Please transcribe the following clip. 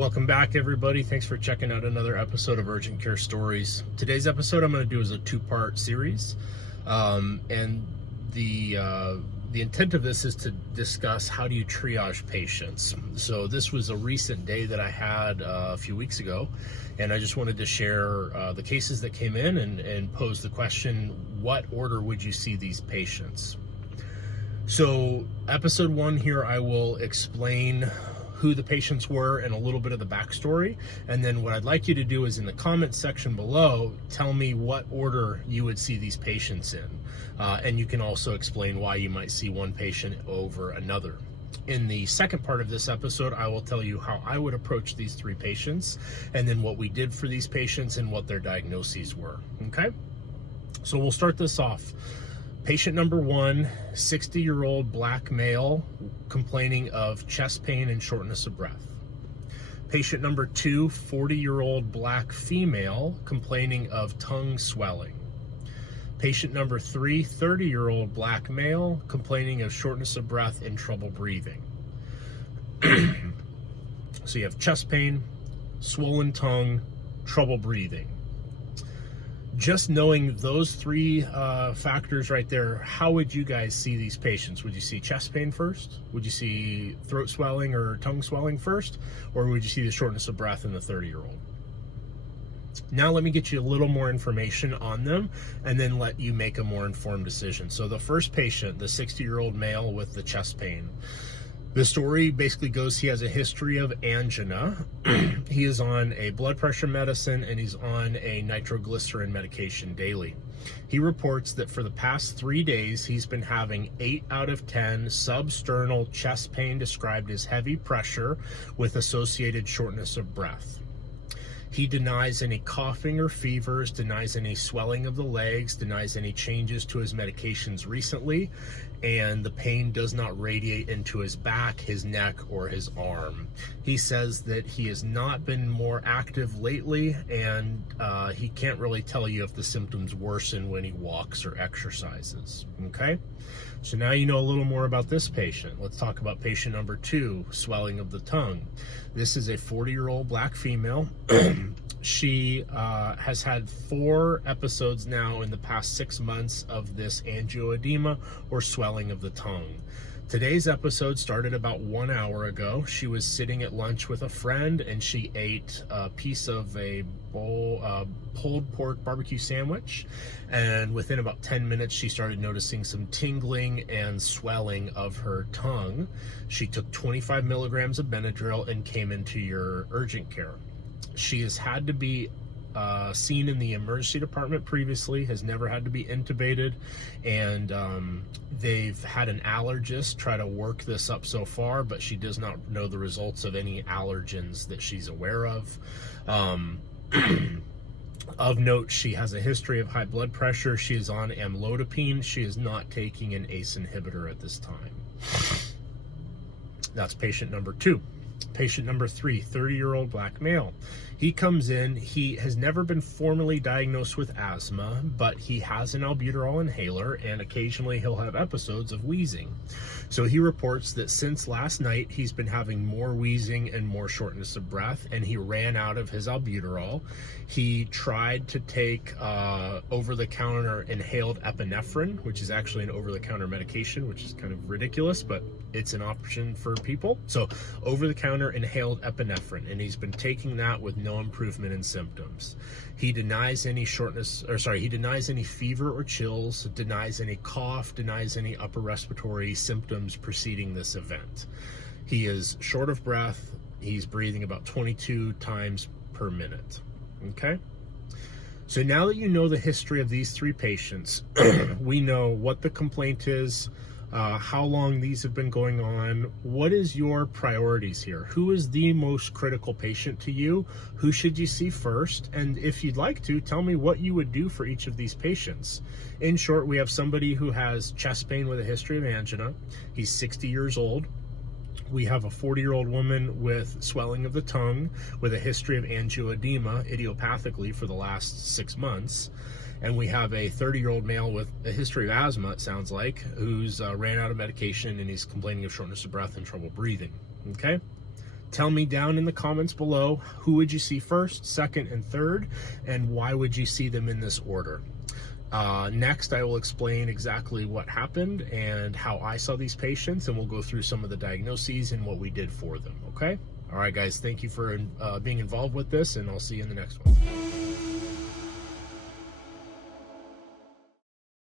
Welcome back, everybody. Thanks for checking out another episode of Urgent Care Stories. Today's episode I'm going to do is a two-part series, and the intent of this is to discuss how do you triage patients. So this was a recent day that I had a few weeks ago, and I just wanted to share the cases that came in and pose the question, what order would you see these patients? So episode 1 here, I will explain who the patients were and a little bit of the backstory. And then what I'd like you to do is in the comment section below, tell me what order you would see these patients in. And you can also explain why you might see one patient over another. In the second part of this episode, I will tell you how I would approach these 3 patients, and then what we did for these patients and what their diagnoses were, okay? So we'll start this off. Patient number 1, 60-year-old black male complaining of chest pain and shortness of breath. Patient number 2, 40-year-old black female complaining of tongue swelling. Patient number 3, 30-year-old black male complaining of shortness of breath and trouble breathing. So you have chest pain, swollen tongue, trouble breathing. Just knowing those 3 factors right there, how would you guys see these patients? Would you see chest pain first? Would you see throat swelling or tongue swelling first? Or would you see the shortness of breath in the 30-year-old? Now let me get you a little more information on them and then let you make a more informed decision. So the first patient, the 60-year-old male with the chest pain, the story basically goes he has a history of angina. He is on a blood pressure medicine and he's on a nitroglycerin medication daily. He reports that for the past 3 days, he's been having 8 out of 10 substernal chest pain described as heavy pressure with associated shortness of breath. He denies any coughing or fevers, denies any swelling of the legs, denies any changes to his medications recently, and the pain does not radiate into his back, his neck, or his arm. He says that he has not been more active lately, and he can't really tell you if the symptoms worsen when he walks or exercises, okay? So now you know a little more about this patient. Let's talk about patient number 2, swelling of the tongue. This is a 40-year-old black female. She has had 4 episodes now in the past 6 months of this angioedema or swelling of the tongue. Today's episode started about 1 hour ago. She was sitting at lunch with a friend and she ate a piece of a pulled pork barbecue sandwich. And within about 10 minutes, she started noticing some tingling and swelling of her tongue. She took 25 milligrams of Benadryl and came into your urgent care. She has had to be seen in the emergency department previously, has never had to be intubated, and they've had an allergist try to work this up so far, but she does not know the results of any allergens that she's aware of. Of note, she has a history of high blood pressure. She is on amlodipine. She is not taking an ACE inhibitor at this time. That's patient number 2. Patient number 3, 30-year-old black male. He comes in, he has never been formally diagnosed with asthma, but he has an albuterol inhaler and occasionally he'll have episodes of wheezing. So he reports that since last night, he's been having more wheezing and more shortness of breath, and he ran out of his albuterol. He tried to take over-the-counter inhaled epinephrine, which is actually an over-the-counter medication, which is kind of ridiculous, but it's an option for people. So over-the-counter inhaled epinephrine, and he's been taking that with no improvement in symptoms. He denies any he denies any fever or chills, denies any cough, denies any upper respiratory symptoms preceding this event. He is short of breath. He's breathing about 22 times per minute. Okay? So now that you know the history of these 3 patients, we know what the complaint is, how long these have been going on. What is your priorities here? Who is the most critical patient to you? Who should you see first? And if you'd like to, tell me what you would do for each of these patients. In short, we have somebody who has chest pain with a history of angina. He's 60 years old. We have a 40-year-old woman with swelling of the tongue with a history of angioedema idiopathically for the last 6 months. And we have a 30-year-old male with a history of asthma, it sounds like, who's ran out of medication and he's complaining of shortness of breath and trouble breathing, okay? Tell me down in the comments below, who would you see first, second, and third, and why would you see them in this order? Next, I will explain exactly what happened and how I saw these patients, and we'll go through some of the diagnoses and what we did for them, okay? All right, guys, thank you for being involved with this, and I'll see you in the next one.